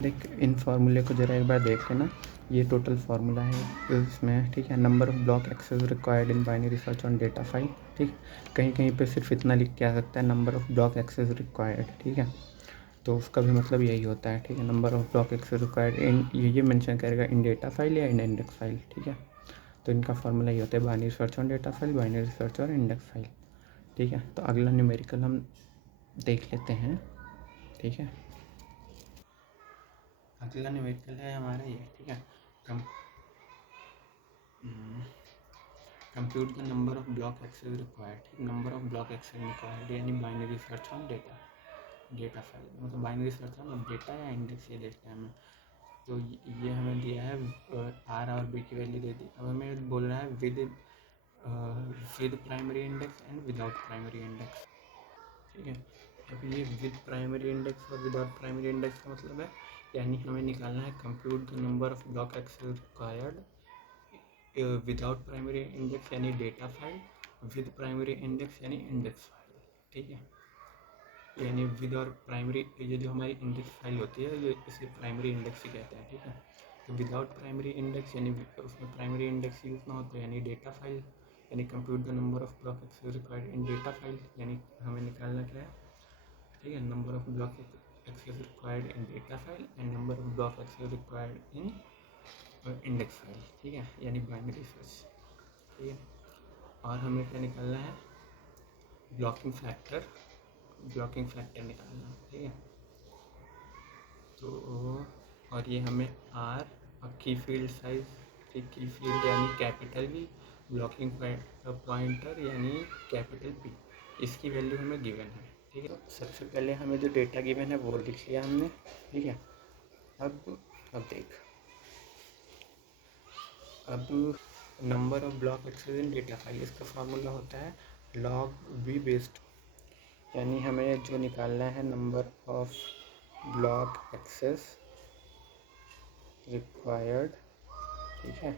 देख इन फार्मूले को ज़रा एक बार देख लेना। ये टोटल फार्मूला है इसमें, ठीक है। Number of block access required in binary search on data file, ठीक। कहीं कहीं पे सिर्फ इतना लिख के आ सकता है number of block access required, ठीक है। तो उसका भी मतलब यही होता है, ठीक है। Number of block access required in ये मेंशन करेगा इन डेटा फाइल या इन इंडेक्स फाइल, ठीक है। तो इनका फार्मूला ये होता है binary search on data file, binary search और इंडेक्स फाइल, ठीक है। तो अगला न्यूमेरिकल हम देख लेते हैं, ठीक है। अगला न्यूमेरिकल है हमारा ये, ठीक है। Compute the number of block access required, number of block access required यानी binary search on data file, मतलब बाइनरी सर्च ऑन डेटा या इंडेक्स, ये देखते हैं हमें। तो ये हमें दिया है आर और बी की वैल्यू दे दी। अब हमें बोल रहा है with primary index and without primary index, ठीक है। अब ये विद प्राइमरी इंडेक्स और विदाउट प्राइमरी इंडेक्स का मतलब है, यानी हमें निकालना है compute the number of block access required without primary index यानी data file, with primary index यानी इंडेक्स फाइल, ठीक है। यानी विद और प्राइमरी, ये जो हमारी इंडेक्स फाइल होती है ये इसे प्राइमरी इंडेक्स ही कहते हैं, ठीक है। तो विदाउट प्राइमरी इंडेक्स यानी उसमें प्राइमरी इंडेक्स यूज ना होता है यानी डेटा फाइल, यानी compute the number of block access required in data file, यानी हमें निकालना क्या है, ठीक है। Number of block access required in data file and number of block access required in index file, ठीक है, यानी बाइनरी सर्च, ठीक है। और हमें क्या निकालना है, ब्लॉकिंग फैक्टर निकालना, ठीक है। तो और ये हमें आर और की फील्ड साइज, की फील्ड यानी कैपिटल बी, ब्लॉकिंग पॉइंटर यानी कैपिटल पी, इसकी वैल्यू हमें गिवन है, ठीक है। तो सबसे पहले हमें जो डेटा गिवन है वो लिख लिया हमने, ठीक है। अब देख, अब number of block access in data file, इसका फार्मूला होता है लॉग बी बेस्ड, यानी हमें जो निकालना है number of block access required, ठीक है,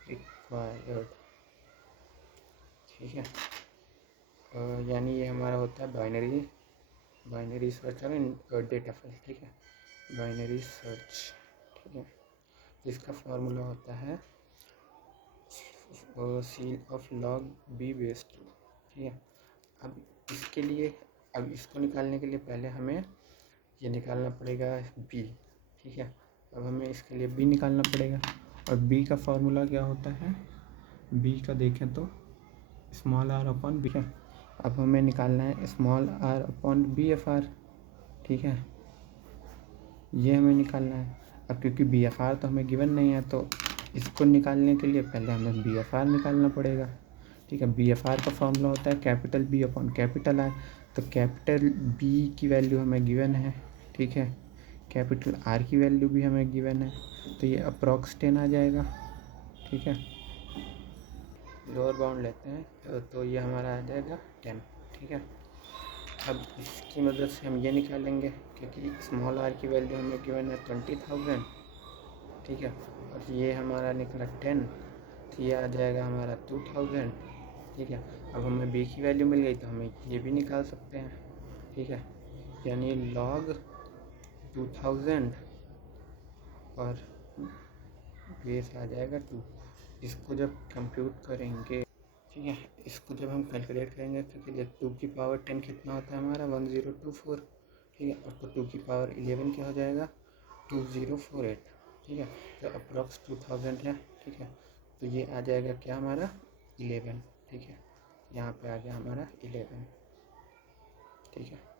रिक्वायर्ड, ठीक है। यानी ये हमारा होता है बाइनरी सर्च और डेटा फाइल, ठीक है, बाइनरी सर्च, ठीक है। जिसका फार्मूला होता है ceil of log B base two, ठीक है। अब इसके लिए, अब इसको निकालने के लिए पहले हमें ये निकालना पड़ेगा बी, ठीक है। अब हमें इसके लिए बी निकालना पड़ेगा, और बी का फार्मूला क्या होता है, बी का देखें तो स्मॉल आर अपॉन बी है। अब हमें निकालना है small R upon B F R, ठीक है, ये हमें निकालना है। अब क्योंकि बी एफ आर तो हमें गिवन नहीं है, तो इसको निकालने के लिए पहले हमें बी एफ आर निकालना पड़ेगा, ठीक है। बी एफ आर का फॉर्मूला होता है capital B upon capital R, तो कैपिटल बी की वैल्यू हमें गिवन है, ठीक है। कैपिटल आर की वैल्यू भी हमें गिवन है, तो ये अप्रॉक्स 10 आ जाएगा, ठीक है। लोअर बाउंड लेते हैं तो ये हमारा आ जाएगा 10, ठीक है। अब इसकी मदद से हम ये निकालेंगे, क्योंकि स्मॉल आर की वैल्यू हमें गिवन है 20,000, ठीक है, और ये हमारा निकला 10, तो ये आ जाएगा हमारा 2000, ठीक है। अब हमें बी की वैल्यू मिल गई तो हमें ये भी निकाल सकते हैं, ठीक है। यानी लॉग 2000 और बेस आ जाएगा 2। इसको जब कंप्यूट करेंगे, ठीक है, इसको जब हम कैलकुलेट करेंगे तो देखिए 2 की पावर 10 कितना होता है हमारा 1024, ठीक है। और तो 2 की पावर 11 क्या हो जाएगा 2048, ठीक है। तो अप्रॉक्स 2000 है, ठीक है। तो ये आ जाएगा क्या हमारा 11, ठीक है। यहाँ पे आ गया हमारा 11, ठीक है।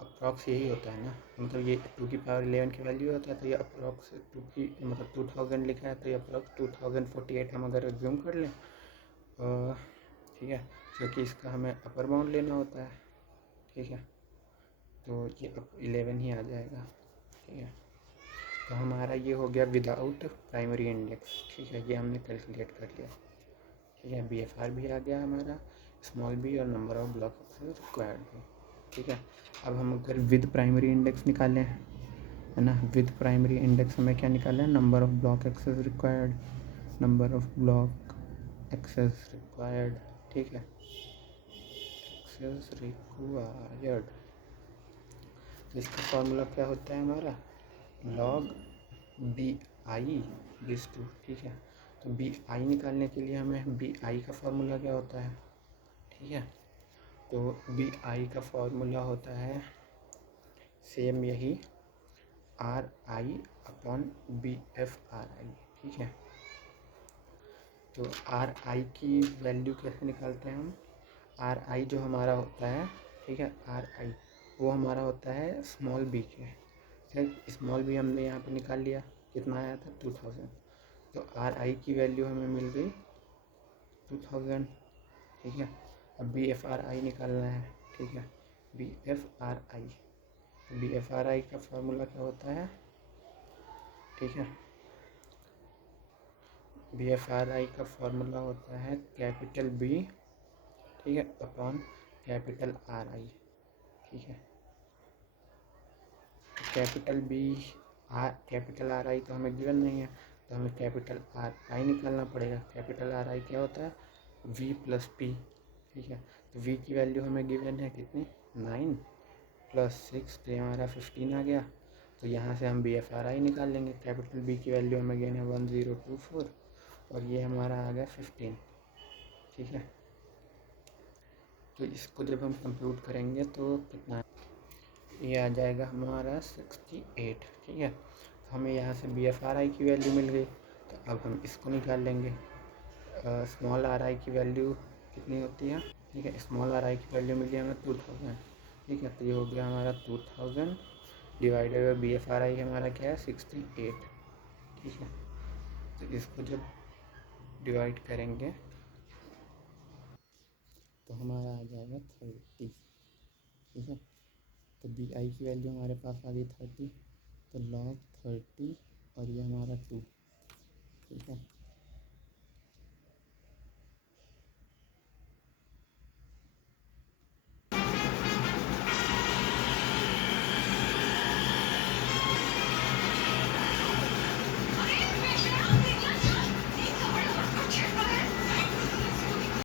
अप्रॉक्स यही होता है ना, मतलब ये 2 की पावर 11 की वैल्यू होता है, तो ये अप्रॉक्स 2 की मतलब 2000 लिखा है, तो ये अप्रॉक्स 2048 हम अगर एज्यूम कर लें, ठीक है, क्योंकि इसका हमें अपर बाउंड लेना होता है, ठीक है। तो ये 11 ही आ जाएगा, ठीक है। तो हमारा ये हो गया विदाउट प्राइमरी इंडेक्स, ठीक है, ये हमने कैलकुलेट कर लिया, ठीक है। बी एफ आर भी आ गया हमारा, स्मॉल बी और number of block access required भी, ठीक है। अब हम अगर विद प्राइमरी इंडेक्स निकालें, है ना, विद प्राइमरी इंडेक्स हमें क्या निकालना है, number of block access required, number of block access required, ठीक है, एक्सेस रिक्वायर्ड। तो इसका फॉर्मूला क्या होता है हमारा, log B I this two. ठीक है, तो बी आई निकालने के लिए हमें बी आई का फॉर्मूला क्या होता है, ठीक है, तो बी आई का फॉर्मूला होता है सेम यही R I upon B F R I. ठीक है, तो आर आई की वैल्यू कैसे निकालते हैं हम, आर आई जो हमारा होता है, ठीक है, आर आई वो हमारा होता है स्मॉल बी के। ठीक, स्मॉल बी हमने यहाँ पे निकाल लिया, कितना आया था 2000। तो आर आई की वैल्यू हमें मिल गई 2000। ठीक है, अब बी एफ आर आई निकालना है। ठीक है, B F R I, B F R I का फॉर्मूला क्या होता है, ठीक है, बी एफ आर आई का फॉर्मूला होता है कैपिटल बी, ठीक है, अपॉन कैपिटल आर आई। ठीक है, capital B R capital R I तो हमें गिवन नहीं है, तो हमें कैपिटल आर आई निकालना पड़ेगा। कैपिटल आर आई क्या होता है, वी प्लस पी। ठीक है, तो वी की वैल्यू हमें गिवन है कितनी, 9 प्लस 6, तो हमारा 15 आ गया। तो यहाँ से हम बी एफ आर आई निकाल लेंगे। कैपिटल बी की वैल्यू हमें गिवन है 1024 और ये हमारा आ गया 15। ठीक है, तो इसको जब हम कंप्यूट करेंगे तो कितना, ये आ जाएगा हमारा 68। ठीक है, तो हमें यहाँ से बी एफ आर आई की वैल्यू मिल गई, तो अब हम इसको निकाल लेंगे। स्मॉल आर आई की वैल्यू कितनी होती है, ठीक है, स्मॉल आर आई की वैल्यू मिली हमें 2000। ठीक है, तो ये हो गया हमारा 2000 divided by B F R I हमारा क्या है 68। ठीक है, तो इसको जब डिवाइड करेंगे तो हमारा आ जाएगा 30। ठीक है, तो बी आई की वैल्यू हमारे पास आ गई 30, तो log 30 और ये हमारा 2। ठीक है,